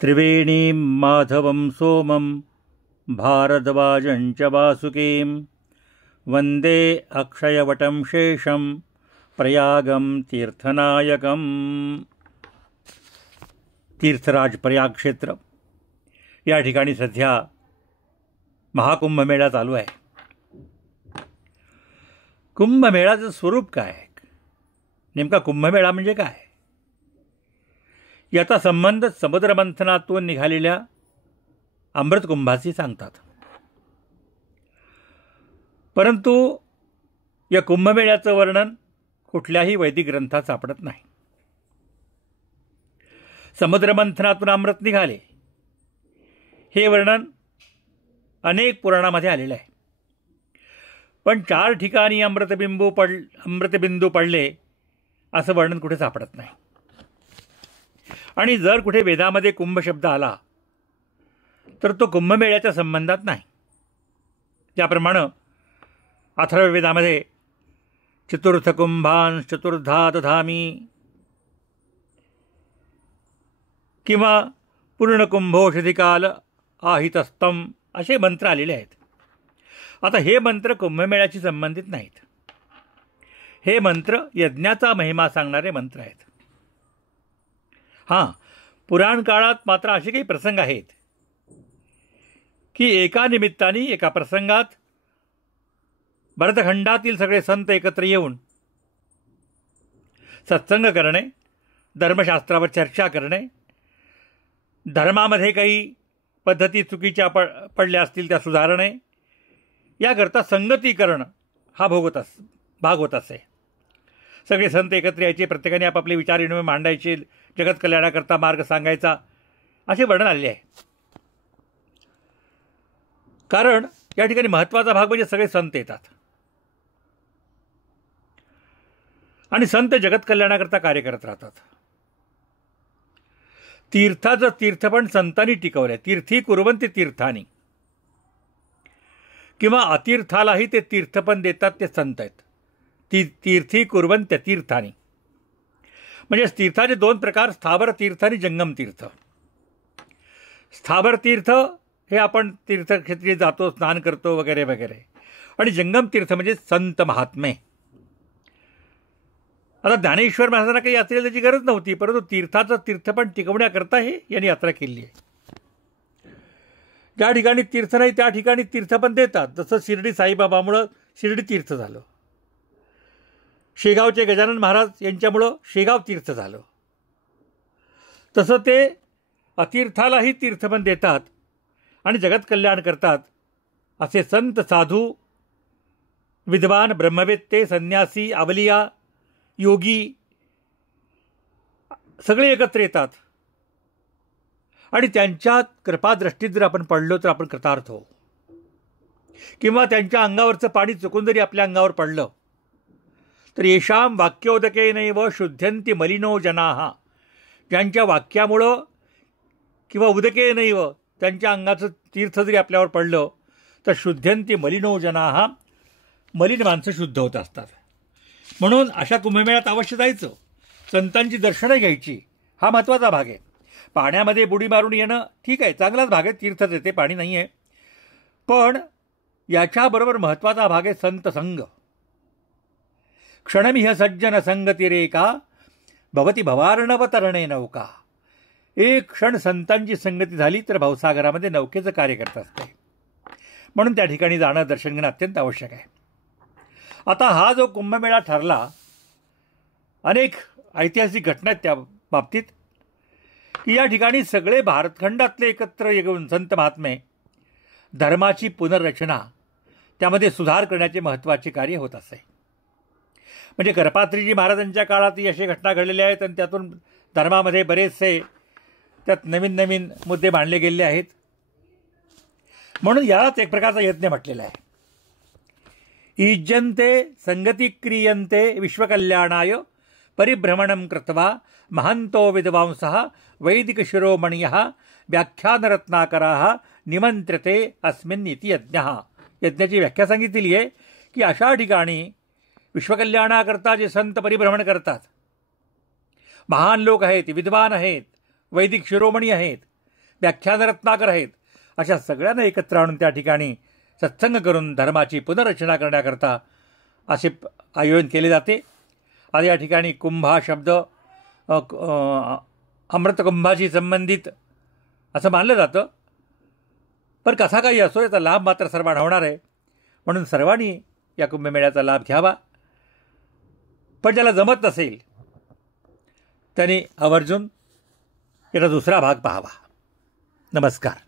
त्रिवेणीं माधवं सोमं भारद्वाजं च वासुकीं वन्दे अक्षयवटं शेषं प्रयागं तीर्थनायकं. तीर्थराज प्रयाग क्षेत्र या ठिकाणी सध्या महाकुंभमेळा चालू आहे. कुंभमेळाचं स्वरूप काय, नेमका कुंभमेळा म्हणजे काय, याचा संबंध समुद्रमंथनातून निघालेल्या अमृतकुंभाशी सांगतात. परंतु या कुंभमेळ्याचं वर्णन कुठल्याही वैदिक ग्रंथात सापडत नाही. समुद्रमंथनातून अमृत निघाले हे वर्णन अनेक पुराणामध्ये आलेलं आहे. पण 4 ठिकाणी अमृतबिंदू पडले असं वर्णन कुठे सापडत नाही. आणि जर कुठे वेदामध्ये कुंभ शब्द आला तर तो कुंभमेळ्याच्या संबंधात नाही. त्याप्रमाणे अथर्ववेदामध्ये चतुर्थ कुंभान चतुर्धा दधामी किंवा पूर्णकुंभोषधिकाल आहितस्तम असे मंत्र आलेले आहेत. आता हे मंत्र कुंभमेळ्याशी संबंधित नाहीत. हे मंत्र यज्ञाचा महिमा सांगणारे मंत्र आहेत. हां, पुराण काळात मात्र असे काही प्रसंग आहेत की एका निमित्ताने एका प्रसंगात भरतखंडातील सगळे संत एकत्र येऊन सत्संग करणे, धर्मशास्त्रावर चर्चा करणे, धर्मामध्ये काही पद्धती चुकीच्या पडल्या असतील त्या सुधारणे, याकरता संगतीकरण हा भाग होत असे. सगळे संत एकत्र यायचे, प्रत्येकाने आपापले विचार विनिमय मांडायचे, जगत कल्याणाकरता मार्ग सांगायचा, असे वर्णन आलेले आहे. कारण या ठिकाणी महत्त्वाचा भाग म्हणजे सगळे संत येतात आणि संत जगत कल्याणाकरता कार्य करत राहतात. तीर्थाचं तीर्थपण संतांनी टिकवलंय. तीर्थी कुर्वन्ति तीर्थानी, किंवा अतीर्थालाही ते तीर्थपण देतात ते संत आहेत. तीर्थी कुर्वन्त्य तीर्थानी म्हणजे तीर्थाचे 2 प्रकार, स्थावर तीर्थ आणि जंगम तीर्थ. स्थावर तीर्थ हे आपण तीर्थक्षेत्री जातो, स्नान करतो वगैरे वगैरे, आणि जंगम तीर्थ म्हणजे संत महात्मे. आता ज्ञानेश्वर महाराजांना काही यात्रेला त्याची गरज नव्हती, परंतु तीर्थाचं तीर्थपण टिकवण्याकरता हे यांनी यात्रा केली आहे. ज्या ठिकाणी तीर्थ नाही त्या ठिकाणी तीर्थपण देतात. जसं शिर्डी साईबाबामुळं शिर्डी तीर्थ झालं, शेगावचे गजानन महाराज यांच्यामुळं शेगाव तीर्थ झालं, तसं ते अतीर्थालाही तीर्थपण देतात आणि जगत कल्याण करतात. असे संत, साधू, विद्वान, ब्रह्मवेत्ते, संन्यासी, अवलिया, योगी सगळे एकत्र येतात आणि त्यांच्या कृपादृष्टीत जर आपण पडलो तर आपण कृतार्थ हो. किंवा त्यांच्या अंगावरचं पाणी चुकून जरी आपल्या अंगावर पडलं तर येशाम वाक्योदकेनैव शुद्ध्यन्ति मलिनो जनाः, ज्यांच्या वाक्यामुळं किंवा उदकेनैव त्यांच्या अंगाचं तीर्थ जरी आपल्यावर पडलं तर शुद्ध्यन्ति मलिनो जनाः, मलिन माणसं शुद्ध होत असतात. म्हणून अशा कुंभमेळ्यात अवश्य जायचं, संतांची दर्शनं घ्यायची, हा महत्त्वाचा भाग आहे. पाण्यामध्ये बुडी मारून येणं ठीक आहे, चांगलाच भाग आहे, तीर्थच येते, पाणी नाही आहे. पण याच्याबरोबर महत्त्वाचा भाग आहे संत संग. क्षणमिह सज्जन संगतिरेका भवती भवार्णवतरणे नौका. एक क्षण संतांची संगती झाली तर भवसागरामध्ये नौकेचं कार्य करत असते. म्हणून त्या ठिकाणी जाणं, दर्शन घेणं अत्यंत आवश्यक आहे. आता हा जो कुंभमेळा ठरला, अनेक ऐतिहासिक घटना आहेत त्या बाबतीत, की या ठिकाणी सगळे भारतखंडातले एकत्र येऊन संत महात्मे धर्माची पुनर्रचना, त्यामध्ये सुधार करण्याचे महत्त्वाचे कार्य होत असे. म्हणजे करपात्रीजी महाराजांच्या काळातही अशा घटना घडलेल्या आहेत आणि त्यातून धर्मामध्ये बरेचसे त्यात नवीन नवीन मुद्दे मांडले गेलेले आहेत. म्हणून यालाच एक प्रकारचा यज्ञ म्हटलेला आहे. ईज्यन्ते संगती क्रियन्ते विश्वकल्याणाय परिभ्रमणं कृत्वा महंतो विद्वांसः वैदिक शिरोमणयः व्याख्यानरत्नाकराः निमंत्रिते अस्मिन् इति यज्ञः. यज्ञाची व्याख्या सांगितलेली आहे की अशा ठिकाणी विश्वकल्याणाकरता जे संत परिभ्रमण करतात, महान लोक आहेत, विद्वान आहेत, वैदिक शिरोमणी आहेत, व्याख्यान रत्नाकर आहेत, अशा सगळ्यांना एकत्र आणून त्या ठिकाणी सत्संग करून धर्माची पुनर्रचना करण्याकरता असे आयोजन केले जाते. आता या ठिकाणी कुंभ हा शब्द अमृतकुंभाशी संबंधित असं मानलं जातं. पण कसा काही असो, याचा लाभ मात्र सर्वांना होणार आहे. म्हणून सर्वांनी या कुंभमेळ्याचा लाभ घ्यावा. पण ज्याला जमत नसेल त्यांनी आवर्जून याचा दुसरा भाग पाहावा. नमस्कार.